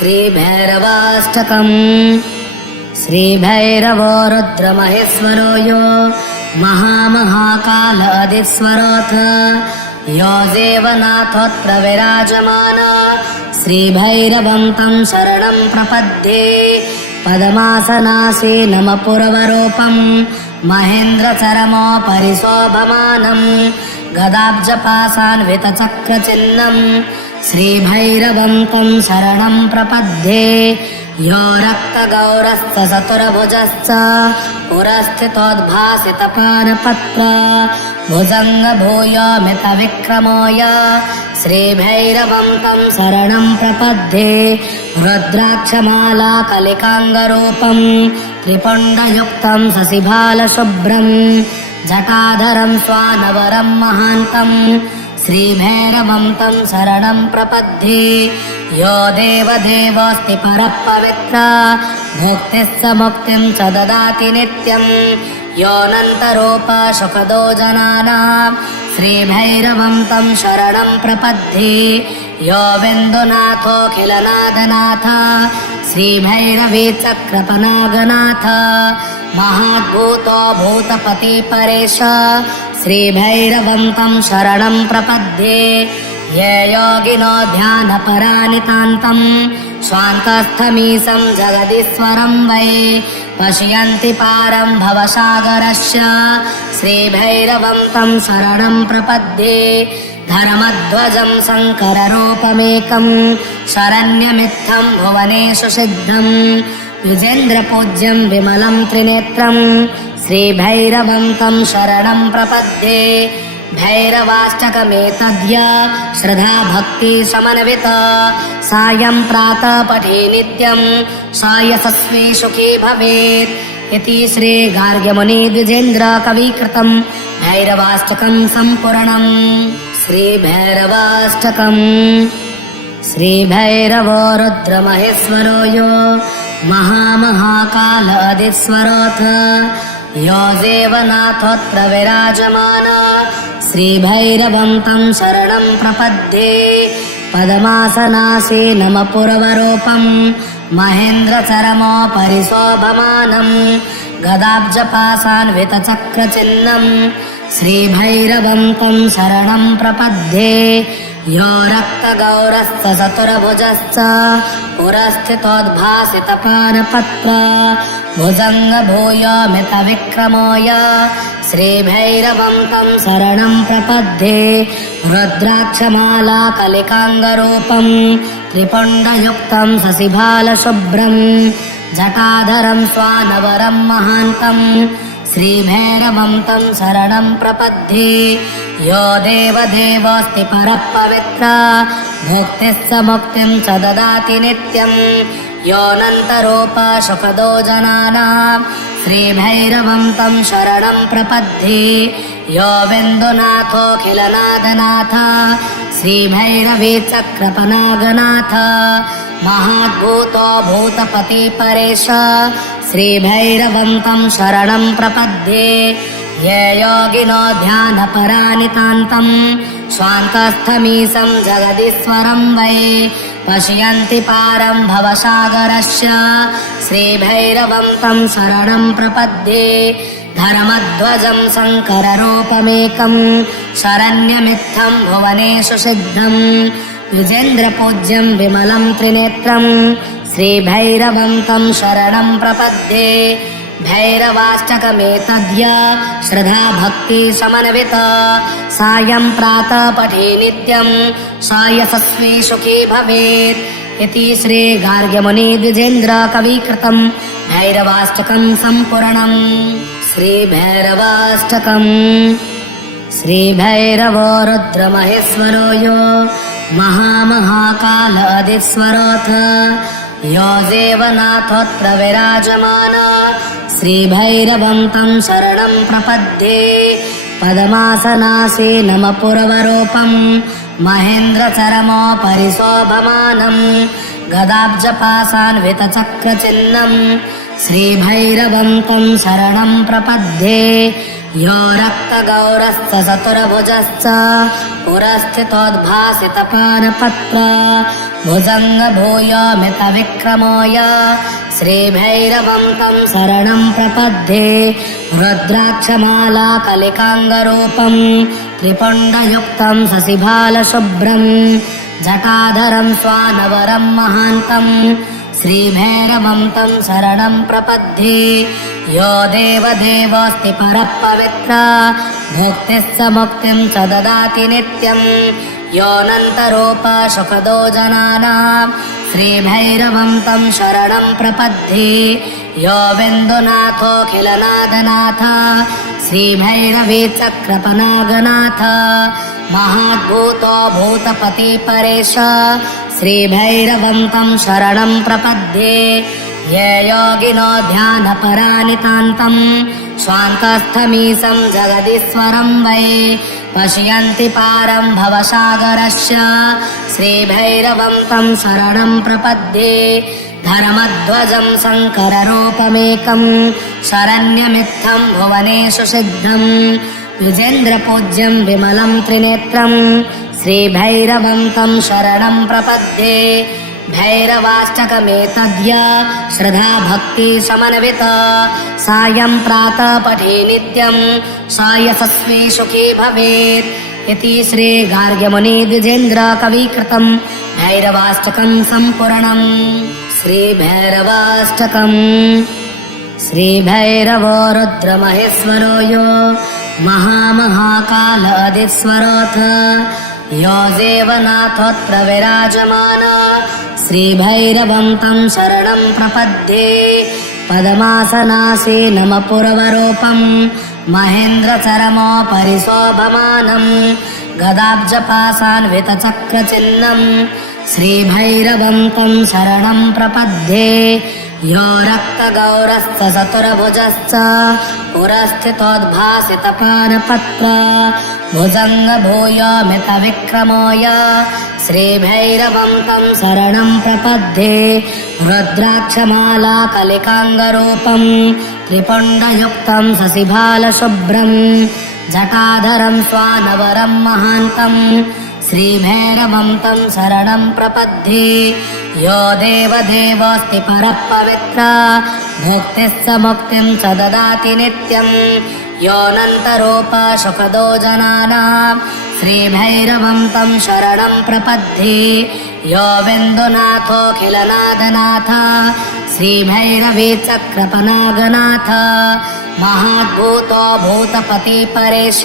श्रीभैरवाष्टकम्। श्रीभैरवो रुद्रमहेश्वरो यो महामहाकालादिस्वरोऽथ यो देवनाथोऽत्र विराजमान श्रीभैरवं तं शरणं प्रपद्ये। पद्मासनासीनमपुरवरूपं महेन्द्रचरमोपरि शोभमानं गदाब्जपाशान्वितचक्रचिह्नं श्रीभैरवं तं शरणं प्रपद्ये। यो रक्तगौरस्तचतुर्भुजश्च पुरस्थितोद्भासितपानपत्र भुजङ्गभूयोमितविक्रमोय श्रीभैरवं तं शरणं प्रपद्ये। रुद्राक्षमाला कलिकाङ्गरूपं त्रिपुण्डयुक्तं शशिभालशुभ्रं जटाधरं स्वानवरं महान्तं श्रीभैरवं तं शरणं प्रपद्ये। यो देवदेवोऽस्ति परः पवित्रः भुक्तिः स मुक्तिं च ददाति नित्यं योऽनन्तरूपः सुखदो जनानां श्रीभैरवं तं शरणं प्रपद्ये। यो बिन्दुनाथोऽखिलनाथनाथ श्रीभैरवी चक्रपनागनाथ महाद्भूतो भूतपति परेश श्रीभैरवं तं शरणं प्रपद्ये। ये योगिनो ध्यानपरानितान्तं स्वान्तस्थमीशं जगदीश्वरं वै पश्यन्ति पारं भवसागरस्य श्रीभैरवं तं शरणं प्रपद्ये। धर्मध्वजं शङ्कररूपमेकं शरण्यमित्थं भुवनेषु सिद्धं द्विजेन्द्रपूज्यं विमलं त्रिनेत्रं श्रीभैरवं तं शरणं प्रपद्ये। भैरवाष्टकमेतद्य श्रद्धा भक्ति समन्वित सायं प्रातः पठे नित्यं स यशस्वी सुखी भवेत् इति श्री गार्ग्यमुनि द्विजेन्द्र कविकृतं भैरवाष्टकं सम्पूर्णम्। श्रीभैरवाष्टकम्। श्रीभैरवो रुद्रमहेश्वरो यो महामहाकालादिस्वरोऽथ यो देवनाथोऽत्र विराजमान श्रीभैरवं तं शरणं प्रपद्ये। पद्मासनासीनमपुरवरूपं महेन्द्रचरमोपरि शोभमानं गदाब्जपाशान्वितचक्रचिह्नं श्रीभैरवं तं शरणं प्रपद्ये। यो रक्तगौरस्तचतुर्भुजश्च पुरस्थितोद्भासितपानपत्र भुजङ्गभूयोमितविक्रमोय श्रीभैरवं तं शरणं प्रपद्ये। रुद्राक्षमाला कलिकाङ्गरूपं त्रिपुण्डयुक्तं शशिभालशुभ्रं जटाधरं स्वानवरं महान्तं श्रीभैरवं तं शरणं प्रपद्ये। यो देवदेवोऽस्ति परः पवित्रः भुक्तिः स मुक्तिं च ददाति नित्यं योऽनन्तरूपः सुखदो जनानां श्रीभैरवं तं शरणं प्रपद्ये। यो बिन्दुनाथोऽखिलनाथनाथ श्रीभैरवी चक्रपनागनाथ महाद्भूतो भूतपति परेश श्रीभैरवं तं शरणं प्रपद्ये। ये योगिनो ध्यानपरानितान्तं स्वान्तस्थमीशं जगदीश्वरं वै पश्यन्ति पारं भवसागरस्य श्रीभैरवं तं शरणं प्रपद्ये। धर्मध्वजं शङ्कररूपमेकं शरण्यमित्थं भुवनेषु सिद्धं द्विजेन्द्रपूज्यं विमलं त्रिनेत्रं श्रीभैरवं तं शरणं प्रपद्ये। भैरवाष्टकमेतद्य श्रद्धा भक्ति समन्वित सायं प्रातः पठे नित्यं स यशस्वी सुखी भवेत् इति श्री गार्ग्यमुनि द्विजेन्द्र कविकृतं भैरवाष्टकं सम्पूर्णम्। श्रीभैरवाष्टकम्। श्रीभैरवो रुद्रमहेश्वरो यो महामहाकालादिस्वरोऽथ यो देवनाथोऽत्र विराजमान श्रीभैरवं तं शरणं प्रपद्ये। पद्मासनासीनमपुरवरूपं महेन्द्रचरमोपरि शोभमानं गदाब्जपाशान्वितचक्रचिह्नं श्रीभैरवं तं शरणं प्रपद्ये यो रक्तगौरश्च चतुर्भुजश्च पुरस्थितोद्भासितपानपत्र भुजङ्गभूयोमितविक्रमोय श्रीभैरवं तं शरणं प्रपद्ये रुद्राक्षमाला कलिकाङ्गरूपं त्रिपुण्डयुक्तं शशिभालशुभ्रं जटाधरं स्वानवरं महान्तं श्रीभैरवं तं शरणं प्रपद्ये यो देवदेवोऽस्ति परः पवित्रः भुक्तिः स मुक्तिं च ददाति नित्यं योऽनन्तरूपः सुखदो जनानां श्रीभैरवं तं शरणं प्रपद्ये यो बिन्दुनाथोऽखिलनाथनाथ श्रीभैरवी चक्रपनागनाथ महाद्भूतो भूतपति परेश श्रीभैरवं तं शरणं प्रपद्ये ये योगिनो ध्यानपरानितान्तं स्वान्तस्थमीशं जगदीश्वरं वै पश्यन्ति पारं भवसागरस्य श्रीभैरवं तं शरणं प्रपद्ये धर्मध्वजं शङ्कररूपमेकं शरण्यमित्थं भुवनेषु सिद्धं विजेन्द्रपूज्यं विमलं त्रिनेत्रं श्रीभैरवं तं शरणं प्रपद्ये भैरवाष्टकमेतद्य श्रद्धा भक्ति समन्वित सायं प्रातः पठे नित्यं स यशस्वी सुखी भवेत् इति श्री गार्ग्यमुनि द्विजेन्द्र कविकृतं भैरवाष्टकं सम्पूर्णम् श्रीभैरवाष्टकम् श्रीभैरवो रुद्रमहेश्वरो यो महामहाकाल अदिस्वरोऽथ यो देवनाथोऽत्र विराजमान श्रीभैरवं तं शरणं प्रपद्ये पद्मासनासीनमपूर्वरूपं महेन्द्रचरमोपरि शोभमानं गदाब्जपाशान्वितचक्रचिह्नं श्रीभैरवं तं शरणं प्रपद्ये यो रक्तगौरश्च चतुर्भुजश्च पुरस्थितोद्भासितपानपत्र भुजङ्गभूयोमितविक्रमोय श्रीभैरवं तं शरणं प्रपद्ये रुद्राक्षमाला कलिकाङ्गरूपं त्रिपुण्डयुक्तं शशिभालशुभ्रं जटाधरं स्वानवरं महान्तं श्रीभैरवं तं शरणं प्रपद्ये यो देवदेवोऽस्ति परः पवित्रः भुक्तिः स मुक्तिं च ददाति नित्यं योऽनन्तरूपः सुखदो जनानां श्रीभैरवं तं शरणं प्रपद्ये यो बिन्दुनाथोऽखिलनाथनाथ श्रीभैरवी चक्रपनागनाथ महाद्भूतो भूतपति परेश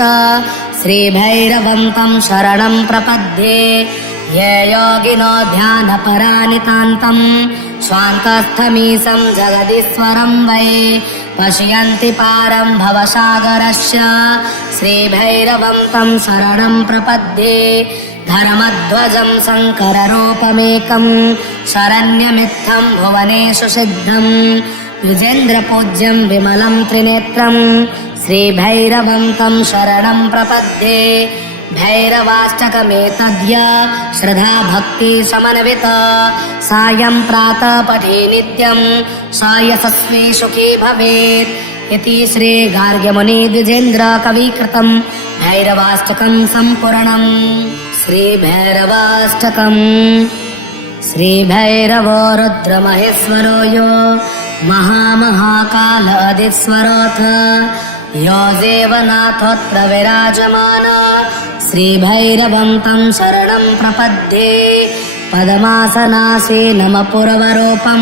श्रीभैरवं तं शरणं प्रपद्ये ये योगिनो ध्यानपरानितान्तं स्वान्तस्थमीशं जगदीश्वरं वै पश्यन्ति पारं भवसागरस्य श्रीभैरवं तं शरणं प्रपद्ये धर्मध्वजं शङ्कररूपमेकं शरण्यमित्थं भुवनेषु सिद्धं विजेन्द्रपूज्यं विमलं त्रिनेत्रं श्रीभैरवं तं शरणं प्रपद्ये भैरवाष्टकमेतद्य श्रद्धा भक्ति समन्वित सायं प्रातः पठे नित्यं स यशस्वी सुखी भवेत् इति श्री गार्ग्यमुनि द्विजेन्द्र कविकृतं भैरवाष्टकं सम्पूर्णम् श्रीभैरवाष्टकम् श्रीभैरवो रुद्रमहेश्वरो यो महामहाकाल अदिस्वरोऽथ यो देवनाथोऽत्र विराजमान श्रीभैरवं तं शरणं प्रपद्ये पद्मासनासीनमपूर्वरूपं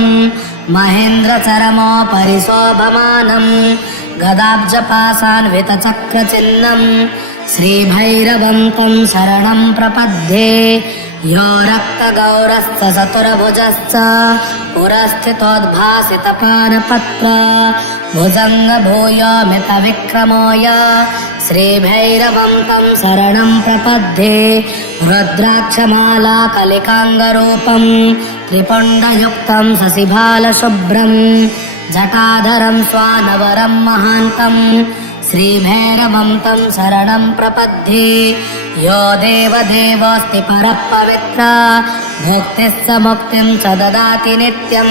महेन्द्रचरमोपरि शोभमानं गदाब्जपाशान्वितचक्रचिह्नं श्रीभैरवं तं शरणं प्रपद्ये यो रक्तगौरश्च चतुर्भुजश्च पुरस्थितोद्भासितपानपत्र भुजङ्गभूयोमितविक्रमोय श्रीभैरवं तं शरणं प्रपद्ये रुद्राक्षमाला कलिकाङ्गरूपं त्रिपुण्डयुक्तं शशिभालशुभ्रं जटाधरं स्वानवरं महान्तं श्रीभैरवं तं शरणं प्रपद्ये। यो देवदेवोऽस्ति परः पवित्रः भुक्तिः स मुक्तिं च ददाति नित्यं।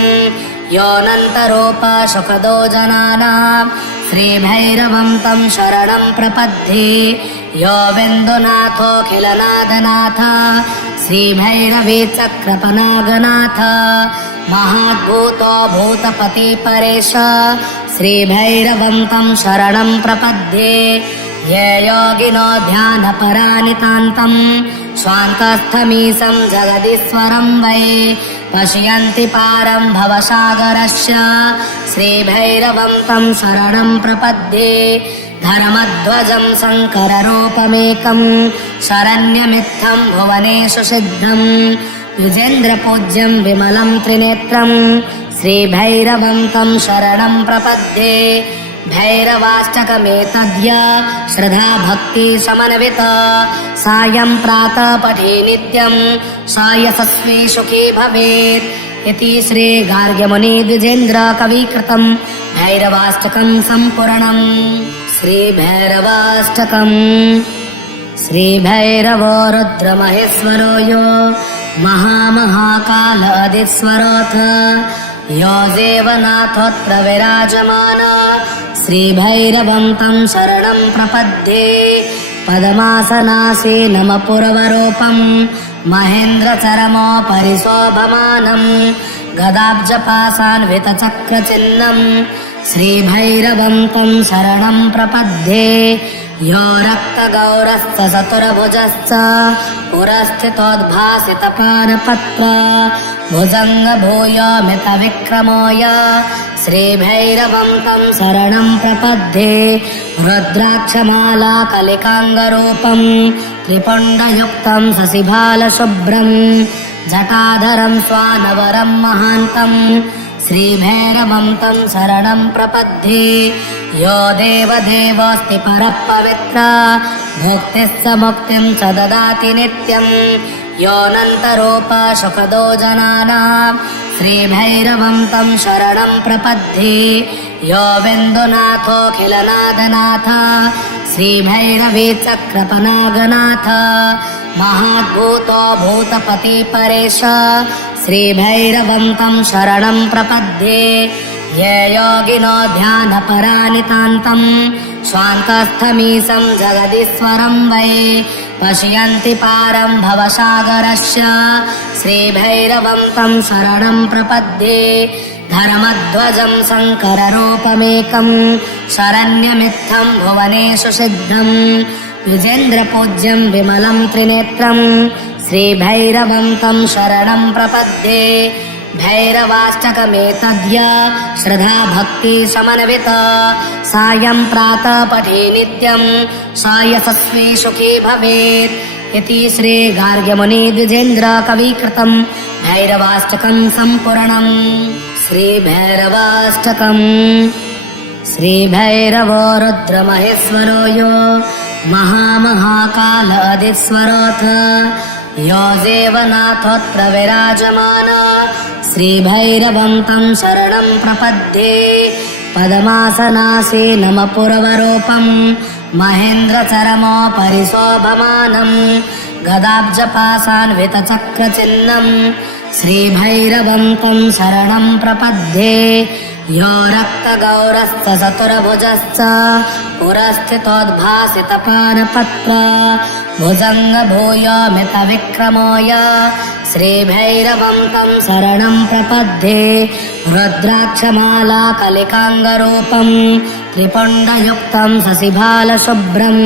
योऽनन्तरूपः सुखदो जनानां श्रीभैरवं तं शरणं प्रपद्ये। यो बिन्दुनाथोऽखिलनाथनाथः श्रीभैरवी चक्रपनागनाथः महाद्भूतो भूतपति परेश श्रीभैरवं तं शरणं प्रपद्ये। ये योगिनो ध्यानपरानितान्तं स्वान्तस्थमीशं जगदीश्वरं वै पश्यन्ति पारं भवसागरस्य श्रीभैरवं तं शरणं प्रपद्ये। धर्मध्वजं शङ्कररूपमेकं शरण्यमित्थं भुवनेषु सिद्धं द्विजेन्द्रपूज्यं विमलं त्रिनेत्रं श्रीभैरवं तं शरणं प्रपद्ये। भैरवाष्टकमेतद्य श्रद्धा भक्ति समन्विता सायं प्रातः पठे नित्यं स यशस्वी सुखी भवेत् इति श्री गार्ग्यमुनि द्विजेन्द्र कविकृतं भैरवाष्टकं सम्पूर्णम्। श्रीभैरवाष्टकम्। श्रीभैरवो रुद्रमहेश्वरो यो महाकालादिस्वरोऽथ यो देवनाथोऽत्र विराजमानो श्रीभैरवं तं शरणं प्रपद्ये। पद्मासनासीनमपूर्वरूपं महेन्द्रचरमोपरि शोभमानं गदाब्जपाशान्वितचक्रचिह्नं श्रीभैरवं तं शरणं प्रपद्ये। यो रक्तगौरश्च चतुर्भुजश्च पुरस्थितोद्भासितपानपत्र भुजङ्गभूयोमितविक्रमोय श्रीभैरवं तं शरणं प्रपद्ये। रुद्राक्षमाला कलिकाङ्गरूपं त्रिपुण्डयुक्तं शशिभालशुभ्रं जटाधरं स्वानवरं महान्तं श्रीभैरवं तं शरणं प्रपद्ये। यो देवदेवोऽस्ति परः पवित्रः भुक्तिः स मुक्तिं च ददाति नित्यं। योऽनन्तरूपः सुखदो जनानां श्रीभैरवं तं शरणं प्रपद्ये। यो बिन्दुनाथोऽखिलनाथनाथः श्रीभैरवी चक्रपनागनाथः महाद्भूतो भूतपति परेश श्रीभैरवं तं शरणं प्रपद्ये। ये योगिनो ध्यानपरानितान्तं स्वान्तस्थमीशं जगदीश्वरं वै पश्यन्ति पारं भवसागरस्य श्रीभैरवं तं शरणं प्रपद्ये। धर्मध्वजं शङ्कररूपमेकं शरण्यमित्थं भुवनेषु सिद्धं द्विजेन्द्रपूज्यं विमलं त्रिनेत्रं श्रीभैरवं तं शरणं प्रपद्ये। भैरवाष्टकमेतद्य श्रद्धा भक्ति समन्विता सायं प्रातः पठे नित्यं स यशस्वी सुखी भवेत् इति श्री गार्ग्यमुनि द्विजेन्द्र कविकृतं भैरवाष्टकं सम्पूर्णम्। श्रीभैरवाष्टकम्। श्रीभैरवो रुद्रमहेश्वरो यो महाकालादिस्वरोऽथ यो देवनाथोऽत्र विराजमानो श्रीभैरवं तं शरणं प्रपद्ये। पद्मासनासीनमपूर्वरूपं महेन्द्रचरमोपरि शोभमानं गदाब्जपाशान्वितचक्रचिह्नं श्रीभैरवं तं शरणं प्रपद्ये। यो रक्तगौरश्च चतुर्भुजश्च पुरस्थितोद्भासितपानपत्र भुजङ्गभूयोमितविक्रमोय श्रीभैरवं तं शरणं प्रपद्ये। रुद्राक्षमाला कलिकाङ्गरूपं त्रिपुण्डयुक्तं शशिभालशुभ्रं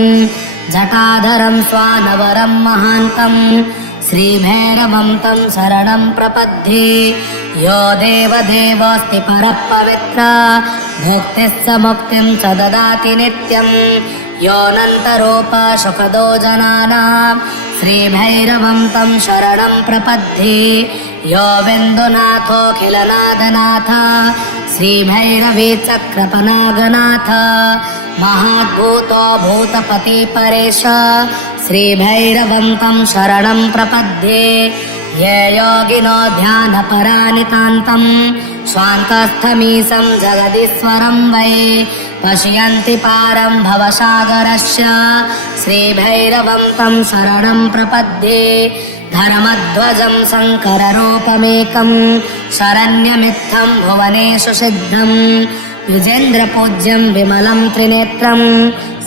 जटाधरं स्वानवरं महान्तं श्रीभैरवं तं शरणं प्रपद्ये। यो देवदेवोऽस्ति परः पवित्रः भुक्तिः स मुक्तिं च ददाति नित्यं। योऽनन्तरूपः सुखदो जनानां श्रीभैरवं तं शरणं प्रपद्ये। यो बिन्दुनाथोऽखिलनाथनाथः श्रीभैरवी चक्रपनागनाथः महाद्भूतो भूतपति परेश श्रीभैरवं तं शरणं प्रपद्ये। ये योगिनो ध्यानपरानितान्तं स्वान्तस्थमीशं जगदीश्वरं वै पश्यन्ति पारं भवसागरस्य श्रीभैरवं तं शरणं प्रपद्ये धर्मध्वजं शङ्कररूपमेकं शरण्यमित्थं भुवनेषु सिद्धं द्विजेन्द्रपूज्यं विमलं त्रिनेत्रं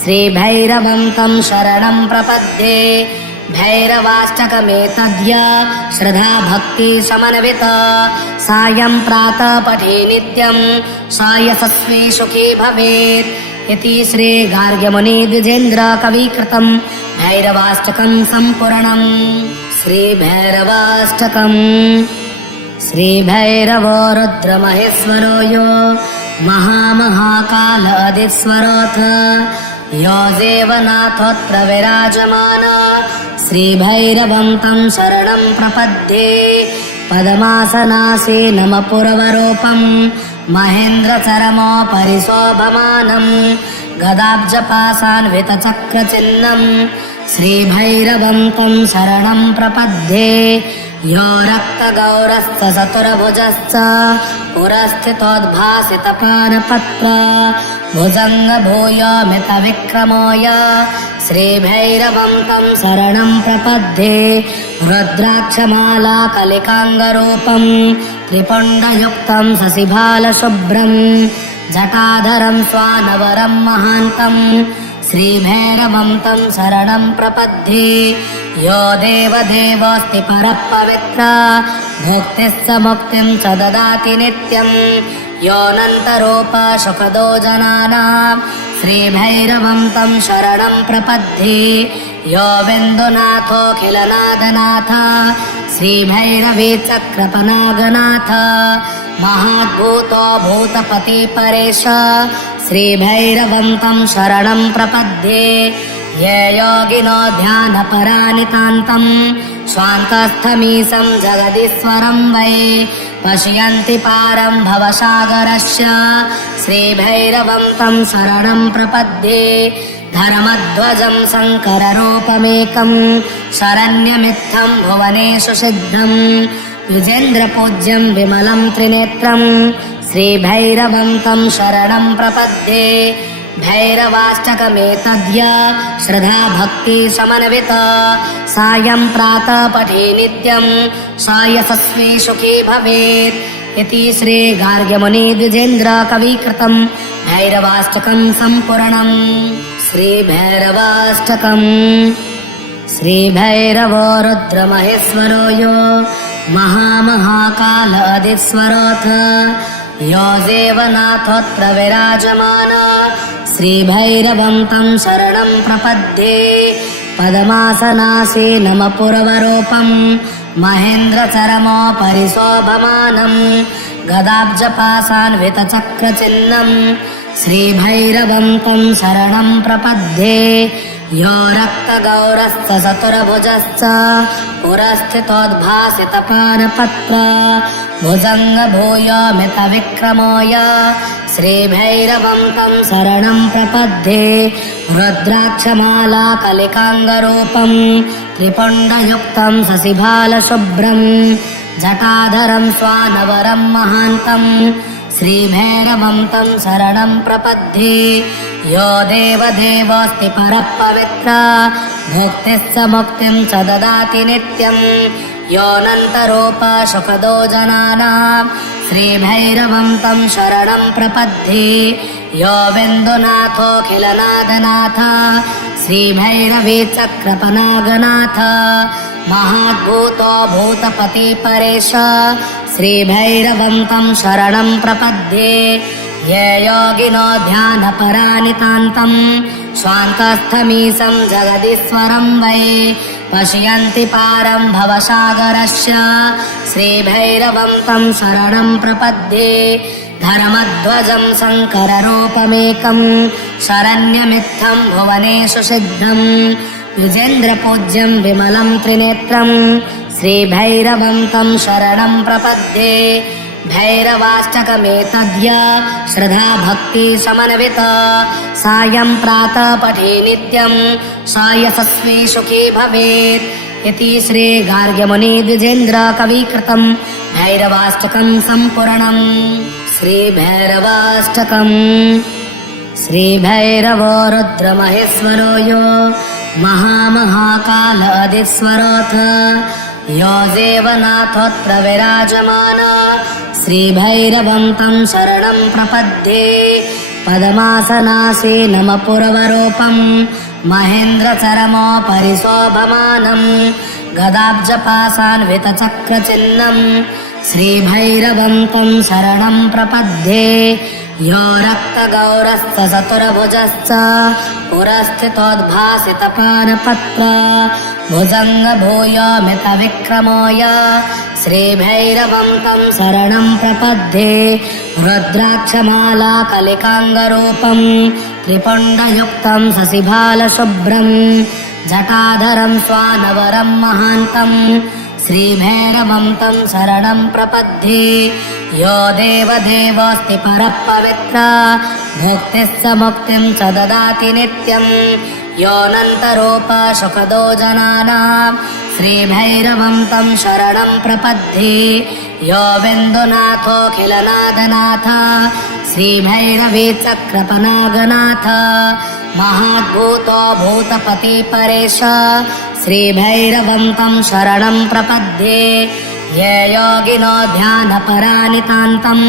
श्रीभैरवं तं शरणं प्रपद्ये भैरवाष्टकमेतद्य श्रद्धा भक्ति समन्वित सायं प्रातः पठे नित्यं स यशस्वी सुखी भवेत् इति श्री गार्ग्यमुनि द्विजेन्द्र कविकृतं भैरवाष्टकं सम्पूर्णम्। श्रीभैरवाष्टकम्। श्रीभैरवो रुद्रमहेश्वरो यो महाकालादिस्वरोऽथ यो देवनाथोऽत्र विराजमान श्रीभैरवं तं शरणं प्रपद्ये पद्मासनासीनं पूर्वरूपं महेन्द्रचरमोपरि शोभमानं गदाब्जपाशान्वितचक्रचिह्नं श्रीभैरवं तं शरणं प्रपद्ये यो रक्तगौरश्च चतुर्भुजश्च पुरस्थितोद्भासितपानपत्र भुजङ्गभूयोमितविक्रमोय श्रीभैरवं तं शरणं प्रपद्ये रुद्राक्षमाला कलिकाङ्गरूपं त्रिपुण्डयुक्तं शशिभालशुभ्रं जटाधरं स्वानवरं महान्तं श्रीभैरवं तं शरणं प्रपद्ये यो देवदेवोऽस्ति परः पवित्र भुक्तिः स मुक्तिं च ददाति नित्यं योऽनन्तरूप सुखदो जनानां श्रीभैरवं तं शरणं प्रपद्ये यो बिन्दुनाथोऽखिलनाथनाथ श्रीभैरवी चक्रपनागनाथ महाद्भूतो भूतपति परेश श्रीभैरवं तं शरणं प्रपद्ये ये योगिनो ध्यानपरानितान्तं स्वान्तस्थमीशं जगदीश्वरं वै पश्यन्ति पारं भवसागरस्य श्रीभैरवं तं शरणं प्रपद्ये धर्मध्वजं शङ्कररूपमेकं शरण्यमित्थं भुवनेषु सिद्धं द्विजेन्द्रपूज्यं विमलं त्रिनेत्रं श्रीभैरवं तं शरणं प्रपद्ये भैरवाष्टकमेतद्य श्रद्धा भक्ति समन्वित सायं प्रातः पठे नित्यं स यशस्वी सुखी भवेत् इति श्री गार्ग्यमुनि द्विजेन्द्र कविकृतं भैरवाष्टकं सम्पूर्णम्। श्रीभैरवाष्टकम्। श्रीभैरवो रुद्रमहेश्वरो यो महाकालादिस्वरोऽथ यो देवनाथोऽत्र विराजमान श्रीभैरवं तं शरणं प्रपद्ये पद्मासनासीनं पूर्वरूपं महेन्द्रचरमोपरि शोभमानं गदाब्जपाशान्वितचक्रचिह्नं श्रीभैरवं तं शरणं प्रपद्ये यो रक्तगौरश्च चतुर्भुजश्च पुरस्थितोद्भासितपानपत्र भुजङ्गभूयोमितविक्रमोय श्रीभैरवं तं शरणं प्रपद्ये रुद्राक्षमाला कलिकाङ्गरूपं त्रिपुण्डयुक्तं शशिभालशुभ्रं जटाधरं स्वानवरं महान्तं श्रीभैरवं तं शरणं प्रपद्ये यो देवदेवोऽस्ति परः पवित्र भुक्तिः स मुक्तिं च ददाति नित्यं योऽनन्तरूप सुखदो जनानां श्रीभैरवं तं शरणं प्रपद्ये यो बिन्दुनाथोऽखिलनाथनाथ श्रीभैरवी चक्रपनागनाथ महाद्भूतो भूतपति परेश श्रीभैरवं तं शरणं प्रपद्ये ये योगिनो ध्यानपरानितान्तं स्वान्तस्थमीशं जगदीश्वरं वै पश्यन्ति पारं भवसागरस्य श्रीभैरवं तं शरणं प्रपद्ये धर्मध्वजं शङ्कररूपमेकं शरण्यमित्थं भुवनेषु सिद्धं द्विजेन्द्रपूज्यं विमलं त्रिनेत्रं श्रीभैरवं तं शरणं प्रपद्ये भैरवाष्टकमेतद्य श्रद्धा भक्ति समन्वित सायं प्रातः पठे नित्यं स यशस्वी सुखी भवेत् इति श्री गार्ग्यमुनिद्विजेन्द्र कविकृतं भैरवाष्टकं सम्पूर्णम्। श्रीभैरवाष्टकम्। श्रीभैरवो रुद्रमहेश्वरो यो महाकालादिस्वरोऽथ यो देवनाथोऽत्र विराजमान श्रीभैरवं तं शरणं प्रपद्ये। पद्मासनासीनं पुरवरूपं महेन्द्रचरमोपरि शोभमानं गदाब्जपाशान्वितचक्रचिह्नं श्रीभैरवं तं शरणं प्रपद्ये। यो रक्तगौरश्च चतुर्भुजश्च पुरस्थितोद्भासितपानपत्र भुजङ्गभूयोमितविक्रमोय श्रीभैरवं तं शरणं प्रपद्ये। रुद्राक्षमाला कलिकाङ्गरूपं त्रिपुण्डयुक्तं शशिभालशुभ्रं जटाधरं स्वानवरं महान्तं श्रीभैरवं तं शरणं प्रपद्ये। यो देवदेवोऽस्ति परः पवित्रः भुक्तिश्च मुक्तिं च ददाति नित्यं योऽनन्तरूपः सुखदो जनानां श्रीभैरवं तं शरणं प्रपद्ये। यो बिन्दुनाथोऽखिलनाथनाथ श्रीभैरवी चक्रपनागनाथ महाद्भूतो भूतपति परेश श्रीभैरवं तं शरणं प्रपद्ये। ये योगिनो ध्यानपरानितान्तं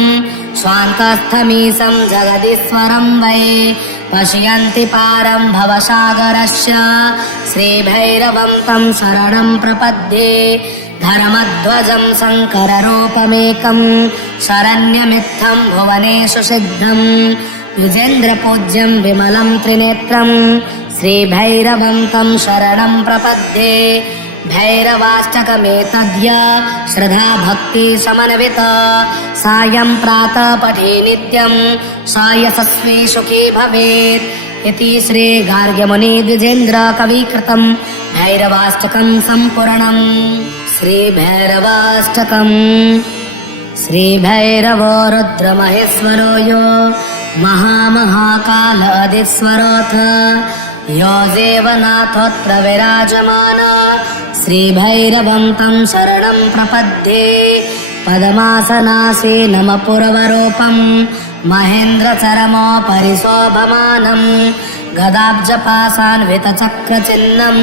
स्वान्तस्थमीशं जगदीश्वरं वै पश्यन्ति पारं भवसागरस्य श्रीभैरवं तं शरणं प्रपद्ये। धर्मध्वजं शङ्कररूपमेकं शरण्यमित्थं भुवनेषु सिद्धं द्विजेन्द्रपूज्यं विमलं त्रिनेत्रं श्रीभैरवं तं शरणं प्रपद्ये। भैरवाष्टकमेतद्य श्रद्धा भक्ति समन्वित सायं प्रातः पठे नित्यं स यशस्वी सुखी भवेत्। इति श्री गार्ग्यमुनिद्विजेन्द्र कविकृतं भैरवाष्टकं सम्पूर्णम्। श्रीभैरवाष्टकम्। श्रीभैरवो रुद्रमहेश्वरो यो महाकालादिस्वरोऽथ यो देवनाथोऽत्र विराजमान श्रीभैरवं तं शरणं प्रपद्ये। पद्मासनासीनं पुरवरूपं महेन्द्रचरमोपरि शोभमानं गदाब्जपाशान्वितचक्रचिह्नं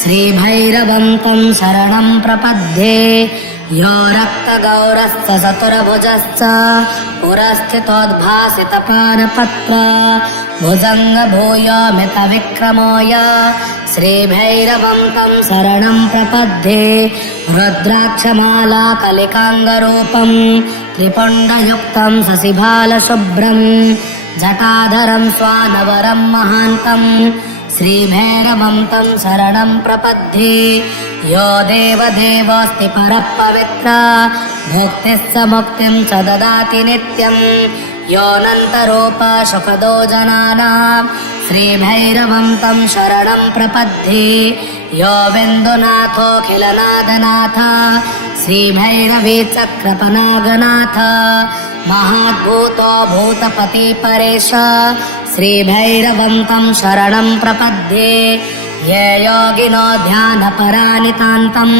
श्रीभैरवं तं शरणं प्रपद्ये। यो रक्तगौरश्च चतुर्भुजश्च पुरस्थितोद्भासितपानपत्र भुजङ्गभूयोमितविक्रमोय श्रीभैरवं तं शरणं प्रपद्ये। रुद्राक्षमाला कलिकाङ्गरूपं त्रिपुण्डयुक्तं शशिभालशुभ्रं जटाधरं स्वानवरं महान्तं श्रीभैरवं तं शरणं प्रपद्ये। यो देवदेवोऽस्ति परः पवित्रः भुक्तिश्च मुक्तिं च ददाति नित्यं योऽनन्तरूपः सुखदो जनानां श्रीभैरवं तं शरणं प्रपद्ये। यो बिन्दुनाथोऽखिलनाथनाथ श्रीभैरवी चक्रपनागनाथ महाद्भूतो भूतपति परेश श्रीभैरवं तं शरणं प्रपद्ये। ये योगिनो ध्यानपरानितान्तं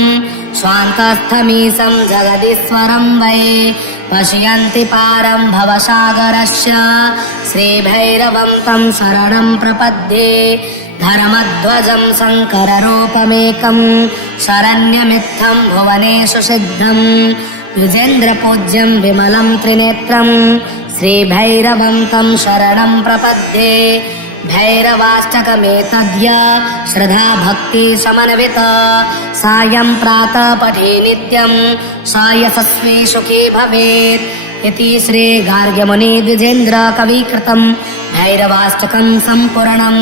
स्वान्तस्थमीशं जगदीश्वरं वै पश्यन्ति पारं भवसागरस्य श्रीभैरवं तं शरणं प्रपद्ये। धर्मध्वजं शङ्कररूपमेकं शरण्यमित्थं भुवनेषु सिद्धं द्विजेन्द्रपूज्यं विमलं त्रिनेत्रं श्रीभैरवं तं शरणं प्रपद्ये। भैरवाष्टकमेतद्य श्रद्धा भक्ति समन्वित सायं प्रातः पठे नित्यं स यशस्वी सुखी भवेत्। इति श्री गार्ग्यमुनिद्विजेन्द्र कविकृतं भैरवाष्टकं सम्पूर्णम्।